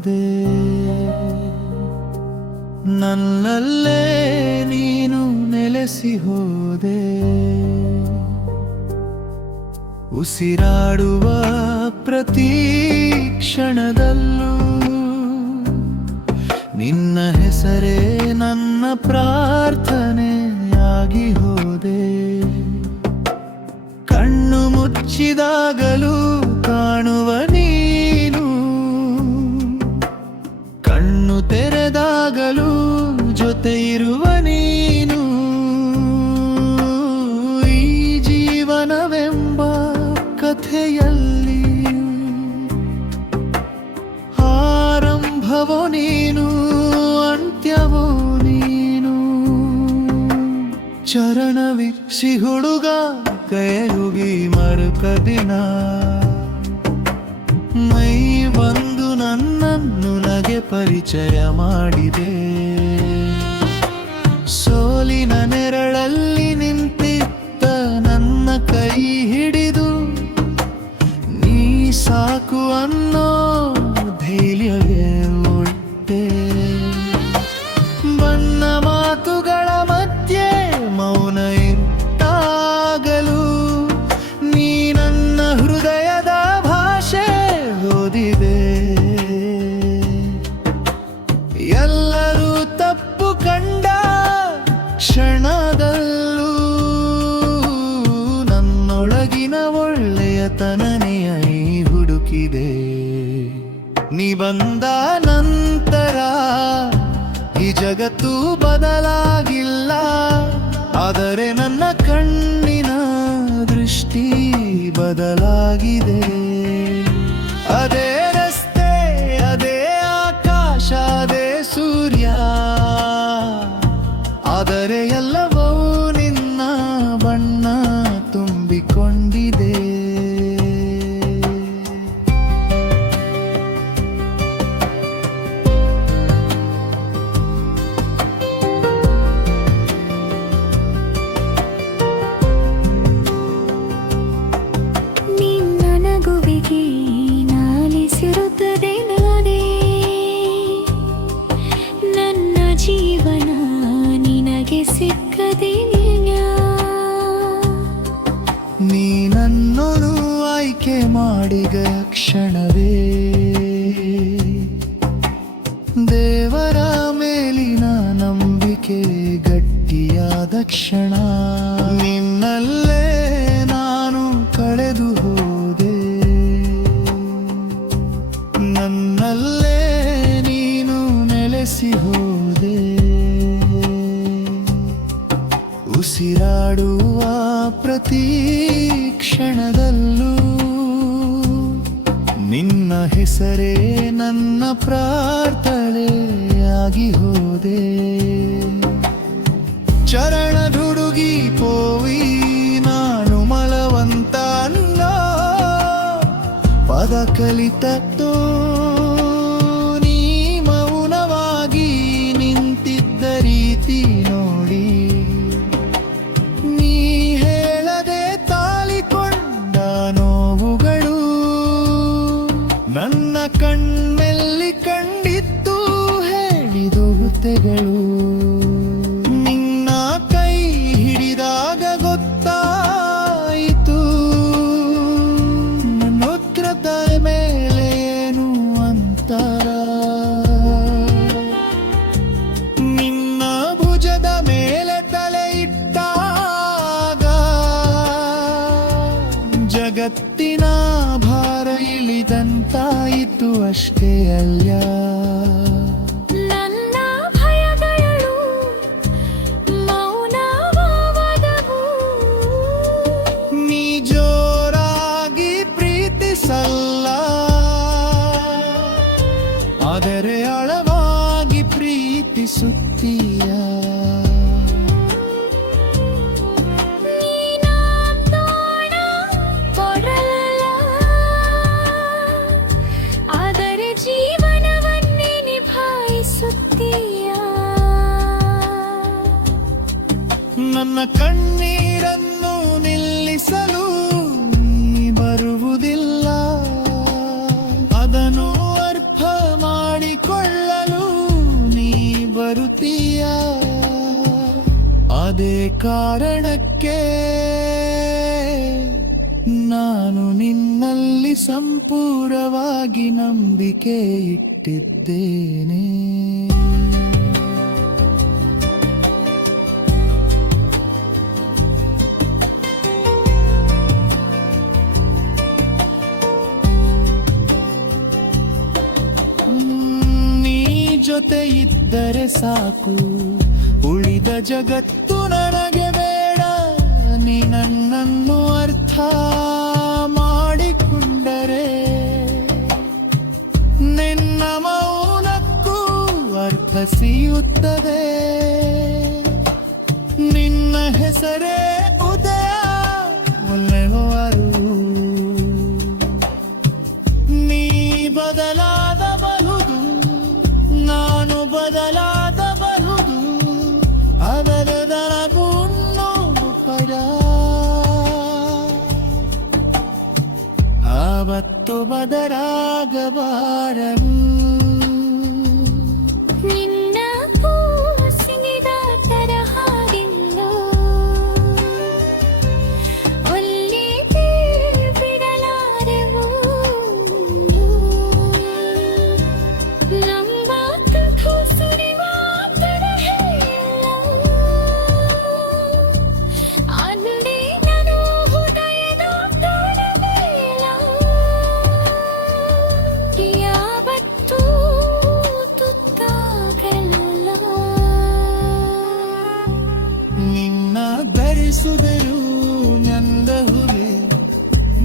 ಹೋದೆ ನನ್ನಲ್ಲೇ ನೀನು ನೆಲೆಸಿ ಹೋದೆ. ಉಸಿರಾಡುವ ಪ್ರತಿ ಕ್ಷಣದಲ್ಲೂ ನಿನ್ನ ಹೆಸರೇ ನನ್ನ ಪ್ರಾರ್ಥನೆಯಾಗಿ ಹೋದೆ. ಕಣ್ಣು ಮುಚ್ಚಿದಾಗಲೂ ಚರಣವಿಸಿ ಹುಡುಗ ಕೈರುಗಿ ಮರುಕ ದಿನ. ಮೈ ಬಂದು ನನ್ನನ್ನು ನಗೆ ಪರಿಚಯ ಮಾಡಿದೆ. ಸೋಲಿನ ನೆರಳಲ್ಲಿ ನಿಂತಿದ್ದ ನನ್ನ ಕೈ ಹಿಡಿದು ನೀ ಸಾಕು ಅನ್ನೋ ಎಲ್ಲರೂ ತಪ್ಪು ಕಂಡ ಕ್ಷಣದಲ್ಲೂ ನನ್ನೊಳಗಿನ ಒಳ್ಳೆಯತನನೆಯ ಈ ಹುಡುಕಿದೆ. ನೀ ಬಂದ ನಂತರ ಈ ಜಗತ್ತು ಬದಲಾಗಿಲ್ಲ. ಆದರೆ ನನ್ನ ಕಣ್ಣಿನ ದೃಷ್ಟಿ ಬದಲಾಗಿದೆ. ಅದೇ ಮಾಡಿದ ಕ್ಷಣವೇ. ದೇವರ ಮೇಲಿನ ನಂಬಿಕೆ ಗಟ್ಟಿಯಾದ ಕ್ಷಣ. ನಿನ್ನಲ್ಲೇ ನಾನು ಕಳೆದು ಹೋದೆ. ನನ್ನಲ್ಲೇ ನೀನು ನೆಲೆಸಿ ಹೋದೆ. ಉಸಿರಾಡುವ ಪ್ರತಿ ಕ್ಷಣದಲ್ಲೂ ನಿನ್ನ ಹೆಸರೇ ನನ್ನ ಪ್ರಾರ್ಥನೆಯಾಗಿ ಹೋದೆ. ಚರಣದುಡುಗಿ ಪೋವಿ ನಾನು ಮಲವಂತ ಪದ ಕಲಿತತ್ತೋ lasciaste. ನನ್ನ ಕಣ್ಣೀರನ್ನು ನಿಲ್ಲಿಸಲು ನೀ ಬರುವುದಿಲ್ಲ. ಅದನ್ನು ಅರ್ಥ ಮಾಡಿಕೊಳ್ಳಲು ನೀ ಬರುತ್ತೀಯ. ಅದೇ ಕಾರಣಕ್ಕೆ ನಾನು ನಿನ್ನಲ್ಲಿ ಸಂಪೂರ್ಣವಾಗಿ ನಂಬಿಕೆ ಇಟ್ಟಿದ್ದೇನೆ. ಜೊತೆ ಇದ್ದರೆ ಸಾಕು. ಉಳಿದ ಜಗತ್ತು ನನಗೆ ಬೇಡ. ನೀ ನನ್ನನ್ನು ಅರ್ಥ ಮಾಡಿಕೊಂಡರೆ. ನಿನ್ನ ಮೌನಕ್ಕೂ ಅರ್ಥ ಸಿಯುತ್ತದೆ. ನಿನ್ನ ಹೆಸರೇ ಆವತ್ತು ಬದಲಾಗಬಾರದು ರಂಜಿಸುವೆರು ನಂದಹುಲೆ.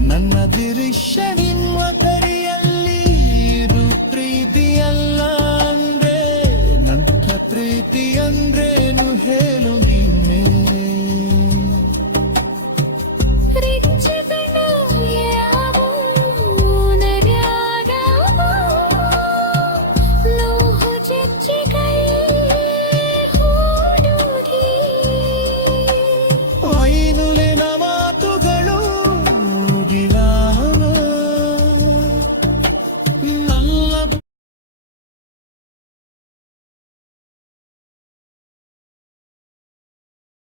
ನನ್ನ ದಿರಿಶಣಿ